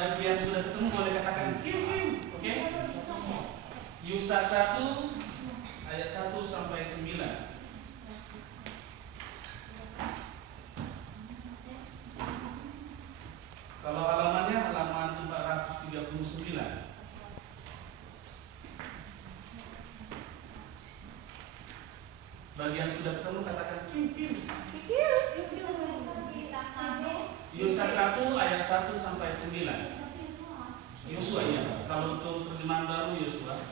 yang sudah ketemu boleh katakan kim kim, oke? Yusak 1 ayat 1 sampai 9. Kalau halamannya halaman 439. Bagi yang sudah ketemu katakan kim kim. Yusak 1 ayat 1 sampai 9. Yosua ya. Kalau untuk terjemahan baru Yosua.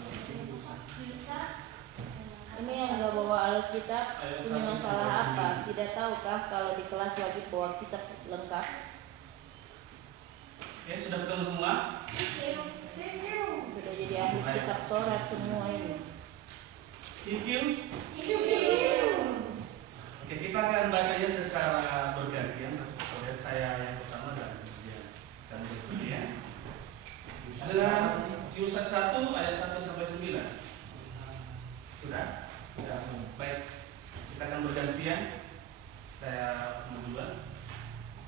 Ini yang nggak bawa Alkitab punya masalah apa? Tidak tahukah kalau di kelas wajib bawa kitab lengkap? Oke, sudah ketemu semua? Sudah jadi ahli kitab Taurat semua ini. Thank you. Oke, kita akan bacanya secara bergantian. Oleh saya yang pertama dan kemudian kami berikutnya. Adalah Yusak 1 ayat 1 sampai 9. Sudah? Sudah. Baik. Kita akan bergantian. Saya duluan.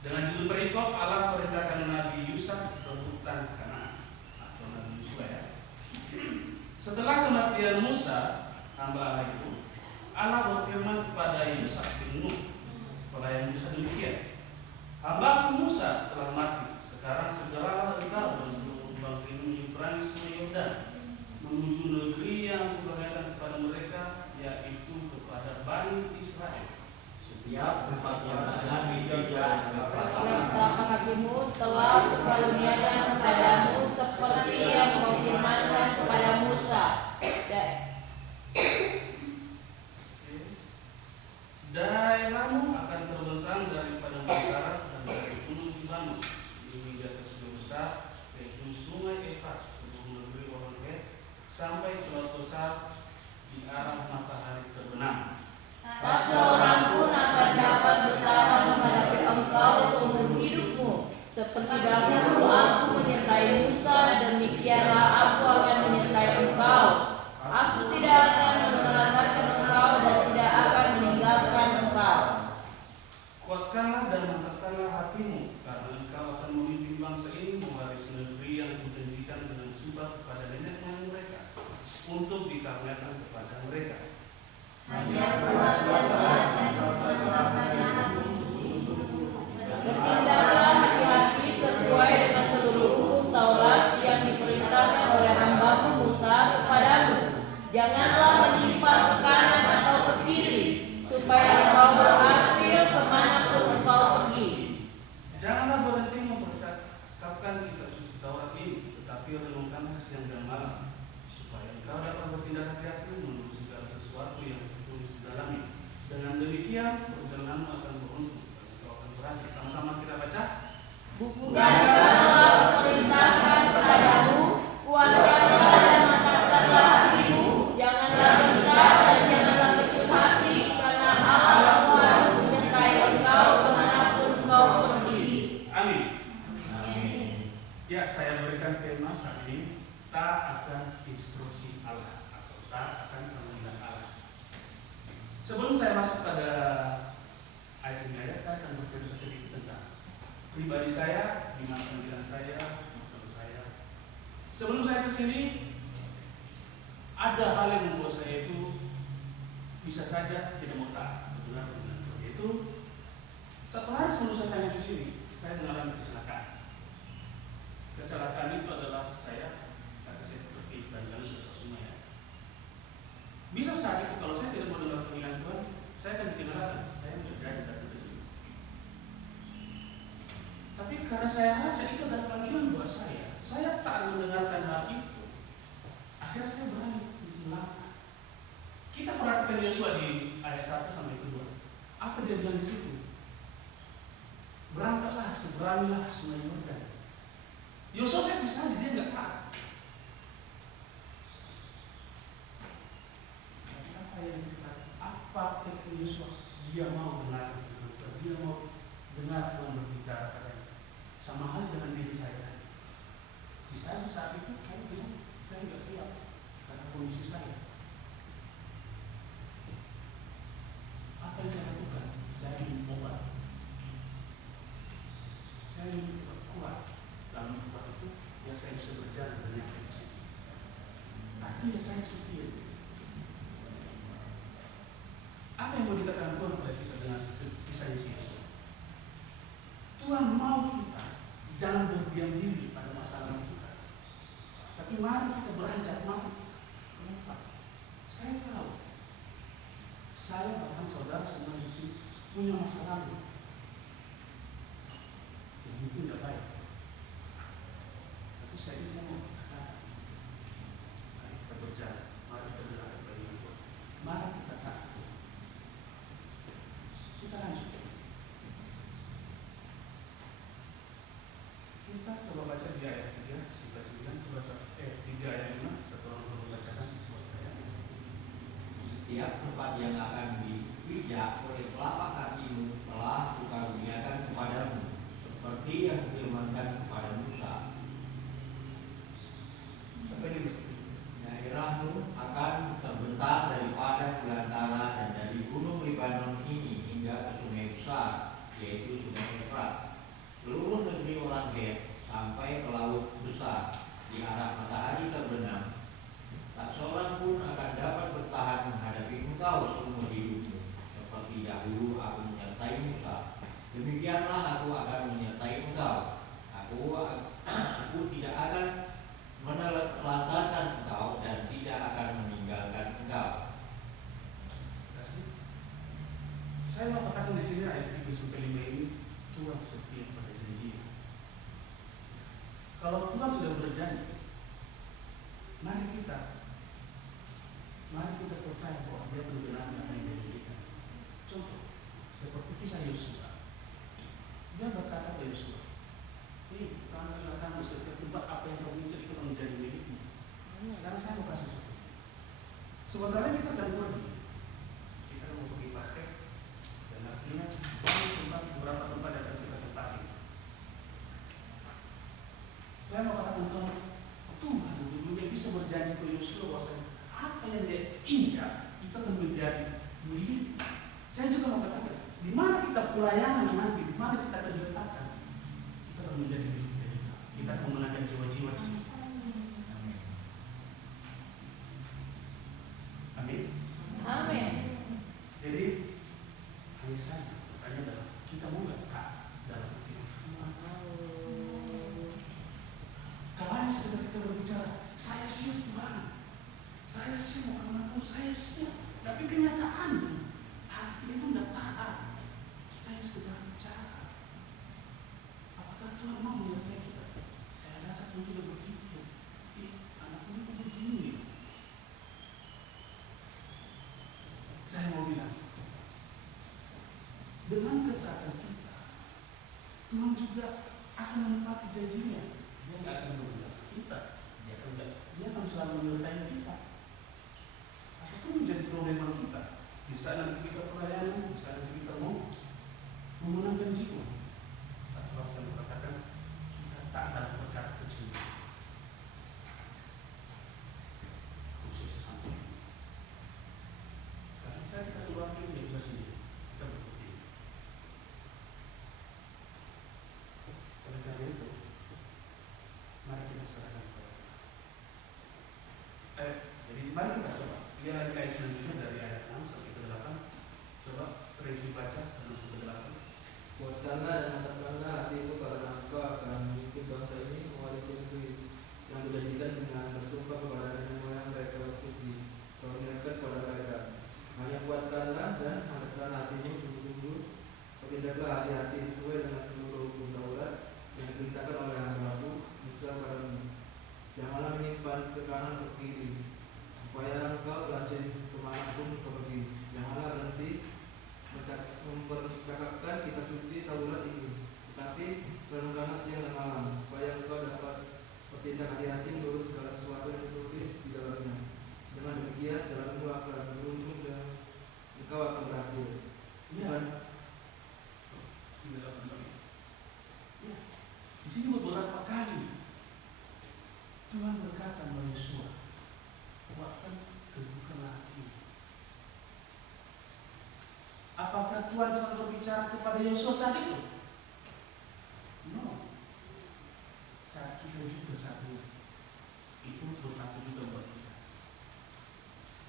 Dengan judul perikop Allah perintahkan Nabi Yusak ke hutan Kanaan atau Nabi Yosua ya. Setelah kematian Musa, hamba Allah itu, Allah berfirman kepada Yusak bin Nun, pelayan Musa demikian. Hambaku Musa telah mati. Sekarang segeralah engkau dan seluruh bangsa ini menyeberangi sungai Yordan menuju negeri yang kuperlihatkan kepada mereka, yaitu kepada Bani Israel. Setiap tempat yang Nabi tidak Perintah hakimu telah kukaruniakan kepadamu seperti yang kau firmankan kepada Musa. Daerahmu akan terbentang daripada Barat dan dari gunung Libanon hingga ke sungai besar, yaitu sungai Efrat, seluruh negeri orang Het, sampai ke laut besar di arah matahari terbenam. Tak seorang pun akan dapat bertahan menghadapi engkau seumur hidupmu. Seperti dahulu aku menyertai Musa, demikianlah aku akan menyertai engkau. Aku tidak akan menelantarkan engkau dan tidak akan meninggalkan engkau. Kuatkanlah dan mantapkanlah hatimu, karena engkau akan memimpin bangsa ini mewarisi negeri yang kujanjikan dengan sumpah kepada nenek moyang mereka, untuk dikaruniakan kepada mereka. Bertindaklah hati-hati sesuai dengan seluruh hukum Taurat yang diperintahkan oleh hambaku Musa kepadamu. Janganlah menyimpang ke kanan atau ke kiri, supaya engkau berhasil kemanapun engkau pergi. Janganlah berhenti mempercakapkan kitab suci Taurat ini, tetapi renungkanlah siang dan malam, supaya engkau dapat bertindak hati-hati menurut segala sesuatu yang tertulis di dalamnya. Dengan demikian, perjalananmu akan beruntung dan engkau akan berhasil. Sama-sama kita baca. Bukanlah kuperintahkan kepadamu, kuatkanlah dan mantapkanlah hatimu, janganlah gentar dan janganlah kecut hati, karena Allah Tuhanmu menyertai engkau kemanapun engkau pergi. Amin. Ya, saya berikan tema saat ini, taat akan instruksi Allah atau taat akan panggilan Allah. Sebelum saya masuk pada ayat ini, saya akan bercerita sedikit tentang pribadi saya, di mana panggilan saya, maksud saya. Sebelum saya ke sini, ada hal yang membuat saya itu bisa saja tidak mau taat. Benar-benar seperti itu. Satu hari sebelum saya tanya di sini, saya mengalami kecelakaan. Kecelakaan itu adalah kaki saya terkepit dan lalu sudah semua ya. Bisa saat itu kalau saya tidak mau dengar panggilan Tuhan, saya akan bikin alasan, saya tidak jadi datang ke sini. Tapi karena saya rasa itu adalah panggilan buat saya tak mendengarkan hal itu. Akhirnya saya berani melangkah. Kita perhatikan Yosua di ayat 1 sampai 2. Apa dia bilang di situ? Berangkatlah, seberangilah sungai Yordan. Yosua saya bisa aja dia nggak taat. Tapi apa yang kita, apa teknik Yosua? Dia mau dengar firman Tuhan, dia mau dengar Tuhan berbicara katanya. Sama hal dengan diri saya. Bisa saat itu saya bilang saya nggak siap karena kondisi saya. Apa yang saya lakukan? Saya ingin obat. Saya ingin kuat dalam obat. berjalan dengan prinsip. Artinya saya setia. Apa yang mau dikatakan Tuhan kepada kita dengan kisah Yesus? Tuhan mau kita jangan berdiam diri pada masalah kita, tapi mari kita beranjak maju. Kenapa? Saya tahu, saya bahkan saudara semua di sini punya masa lalu yang mungkin tidak baik. Tapi saya mau katakan, mari kita berjalan, mari kita berjalan kepada Tuhan, mari kita taat. Kita lanjut. Kita coba baca di ayat 3, 9, coba 3 ayat 5, satu orang perlu bacakan buat saya. Setiap tempat yang akan dipijak oleh telapak kakimu telah kukaruniakan kepadamu, seperti yang difirmankan kepada Musa. Sampai ini mesti. Daerahmu akan terbentang dari padang belantara dan dari gunung Libanon ini hingga ke sungai besar, yaitu sungai Efrat. Seluruh negeri orang Het sampai ke laut besar di arah matahari terbenam. Tak seorang pun akan dapat bertahan menghadapi engkau seumur hidupmu, seperti dahulu aku menyertai Musa. Demikianlah aku akan menyertai engkau. Aku tidak akan menelantarkan engkau dan tidak akan meninggalkan engkau. Saya mau katakan di sini ayat 3-5 ini, Tuhan setia pada janji. Kalau Tuhan sudah berjanji, mari kita percaya bahwa Dia benar-benar akan menjadikan. Contoh, seperti kisah Yosua. Dia berkata kepada Yosua, kamu setiap tempat apa yang kamu incar itu akan menjadi milikmu. Sekarang saya mau kasih contoh. Sementara kita akan pergi, kita mau pergi pakai, dan artinya beberapa tempat yang akan kita tempati. Saya mau katakan Tuhan dulunya bisa berjanji ke Yosua bahwa apa yang dia incar itu akan menjadi milik. Saya juga mau katakan, di mana kita pelayanan nanti, di mana kita akan diletakkan, itu akan menjadi milik kita. Kita akan memenangkan jiwa-jiwa di sini. Amin. Amin. Jadi hanya saja, pertanyaan adalah kita mau nggak taat dalam hidup Tuhan? Kalau hanya sekedar kita berbicara, saya siap Tuhan, saya siap karena Tuhan, saya siap. Tapi kenyataan hati itu tidak taat. Kita hanya sekedar bicara. Apakah Tuhan mau menyertai kita? Saya rasa Tuhan tidak berpikir, anak ini kok begini. Saya mau bilang, dengan ketaatan kita, Tuhan juga akan menepati janjinya. Dia nggak akan meninggalkan kita. Dia akan selalu menyertai kita. Apapun menjadi problema kita, bisa nanti kita pelayanan, bisa nanti kita mau memenangkan jiwa. Satu hal saya katakan, kita tak dalam perkara kecil. Khususnya sampai. Karena saya kita keluar ini dia bisa sendiri, kita berbukti. Oleh karena itu, mari kita serahkan kepada Tuhan. Jadi mari kita coba. Lihat lagi ayat selanjutnya dari ayat 6 sampai ke 8. Coba Freddy baca 6 sampai 8. Kuatkanlah dan mantapkanlah hatimu karena engkau akan memimpin bangsa ini mewarisi negeri yang dijanjikan dengan bersumpah kepada nenek moyang mereka waktu dikaruniakan kepada mereka. Hanya kuatkanlah dan mantapkan hatimu sungguh-sungguh. Bertindaklah hati-hati sesuai dengan seluruh hukum Taurat yang diberitakan oleh hamba-Mu Musa padamu. Janganlah menyimpan ke kanan atau ke kiri, supaya engkau berhasil kemanapun kau pergi. Janganlah berhenti mempercakapkan kitab suci Taurat itu, tetapi renungkanlah siang dan malam, supaya engkau dapat bertindak hati-hati menurut segala sesuatu yang tertulis di dalamnya. Dengan demikian jalanmu akan beruntung dan engkau akan berhasil. Ya, di sini beberapa kali Tuhan berkata kepada Yosua, kuatkan teguhkanlah hati. Apakah Tuhan cuma berbicara kepada Yosua saat itu? No. Saat kita juga saat ini. itu berlaku juga buat kita.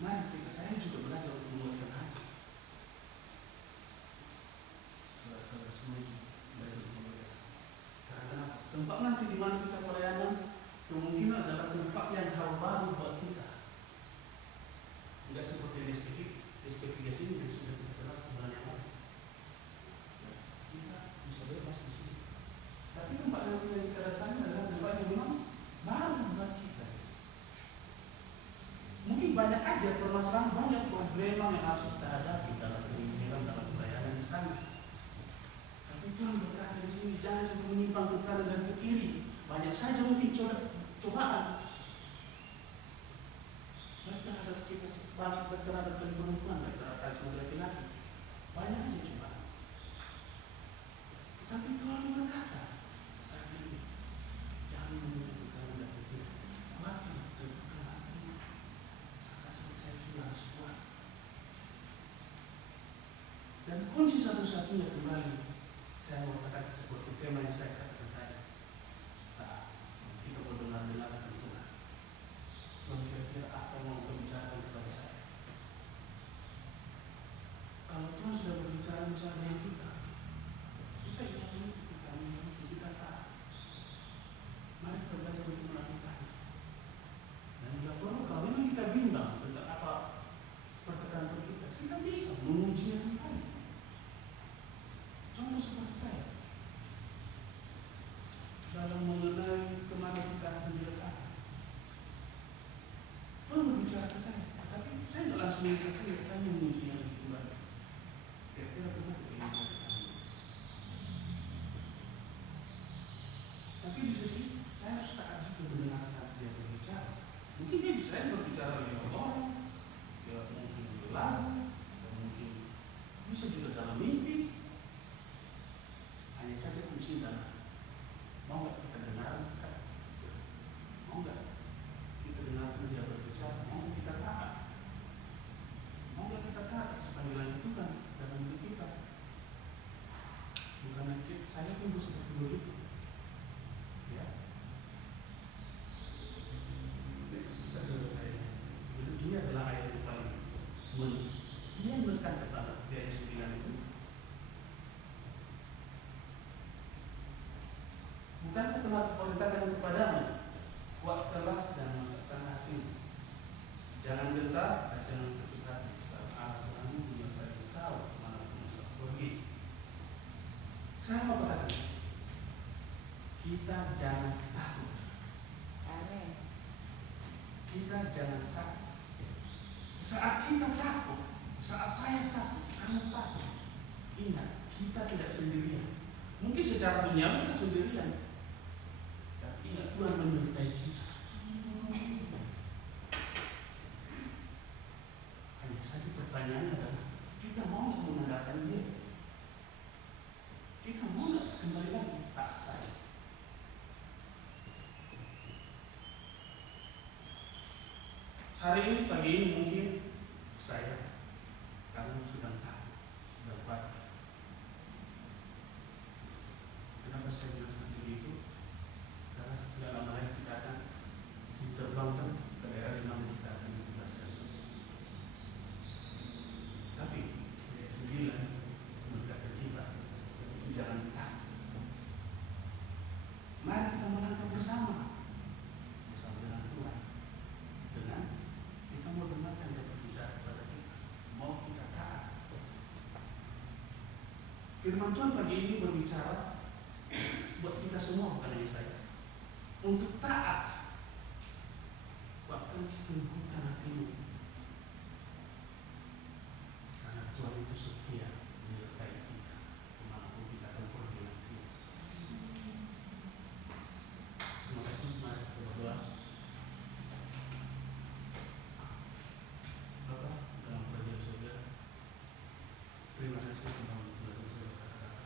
Mari saya juga belajar untuk menguatkan hati. Saudara-saudara semua belajar untuk menguatkan. Karena tempat nanti di mana kita pelayanan kemungkinan adalah tempat yang hal baru buat kita. Tidak seperti SPP ini yang sudah kita kenal sebenarnya apa. Kita bisa bebas di sini. Tapi tempat yang kita datangi adalah tempat yang memang baru buat kita. Mungkin banyak aja permasalahan, banyak problema yang harus kita hadapi dalam pemikiran, dalam pelayanan di sana. Tapi Tuhan berkata di sini jangan sampai menyimpang ke kanan dan ke kiri. Banyak saja mungkin cobaan. Baik terhadap kita, baik terhadap perempuan, baik terhadap sebagai laki-laki. Banyak aja cobaan. Tapi Tuhan berkata saat ini jangan menyimpang ke kanan dan ke kiri. Kuatkan terbuka hati. Saya sudah harus kuat. Dan kunci satu-satunya kembali saya mau katakan seperti tema yang saya katakan tadi. Kita berdengar-dengar dengan Tuhan. Tuhan kira-kira apa yang mau berbicara kepada saya. Kalau Tuhan sudah berbicara misalnya dengan kita jangan itu kita tahu. Mari kita belajar untuk melakukan. Dan bila perlu kalau memang kita bimbang tentang apa perkataan kita bisa mengujinya kembali. Contoh seperti saya dalam mengenai kemana kita akan diletakkan. Tuhan berbicara ke saya, tapi saya tidak langsung mengatakan saya mengujinya kembali. Kira-kira benar ini. Tapi di sisi saya harus taat juga mendengarkan dia berbicara. Mungkin dia bisa berbicara lewat orang, lewat mungkin lagu, dan mungkin bisa juga dalam mimpi. Hanya saja kunci dalam mau nggak kita dengarkan, mau nggak kita dengarkan dia berbicara, mau kita taat, mau nggak kita taat panggilan itu kan dalam hidup kita. Bukan lagi saya pun seperti begitu. Ya. Ini adalah ayat yang paling dia menekan kepada ayat 9 itu. Bukankah telah diperintahkan kepadamu, kuatkanlah dan mantapkan hatimu. Jangan gentar dan jangan kecil hati, karena Allah Tuhanmu menyertai engkau kemanapun engkau pergi. Saya mau katakan, kita jangan takut. Amin. Kita jangan takut. Saat kita takut, saat saya takut, kamu takut. Ingat, kita tidak sendirian. Mungkin secara dunia kita sendirian. Tapi ingat Tuhan menyertai kita. Hanya saja pertanyaannya adalah kita mau nggak mengandalkan Dia? Kita mau nggak kembali lagi taat? Hari ini, pagi ini mungkin saya, kamu sedang takut, sedang panik. Kenapa saya bilang seperti itu? Karena dalam hal kita akan diterbangkan ke daerah di mana kita akan ditugaskan. Tapi ayat 9 berkata kita jangan takut. Mari kita melangkah bersama dengan Tuhan. Dengan kita mau dengarkan dia berbicara kepada kita, mau kita taat. Firman Tuhan pagi ini berbicara buat kita semua, bukan hanya saya, untuk taat. Bahkan teguhkan hatimu, karena Tuhan itu setia menyertai kita kemanapun kita akan pergi nanti. Terima kasih. Mari kita berdoa. Bapak dalam kerajaan surga, terima kasih tentang kata-kata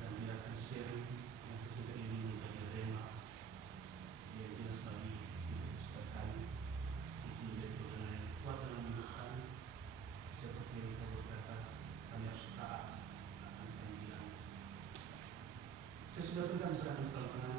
dan biarkan sharing yang sesudah ini menjadi rema yang jelas bagi setiap kami untuk menjadi pegangan yang kuat dalam hidup kami. Seperti yang kita berkata, kami harus taat akan panggilan. Saya sudah serahkan dalam tangan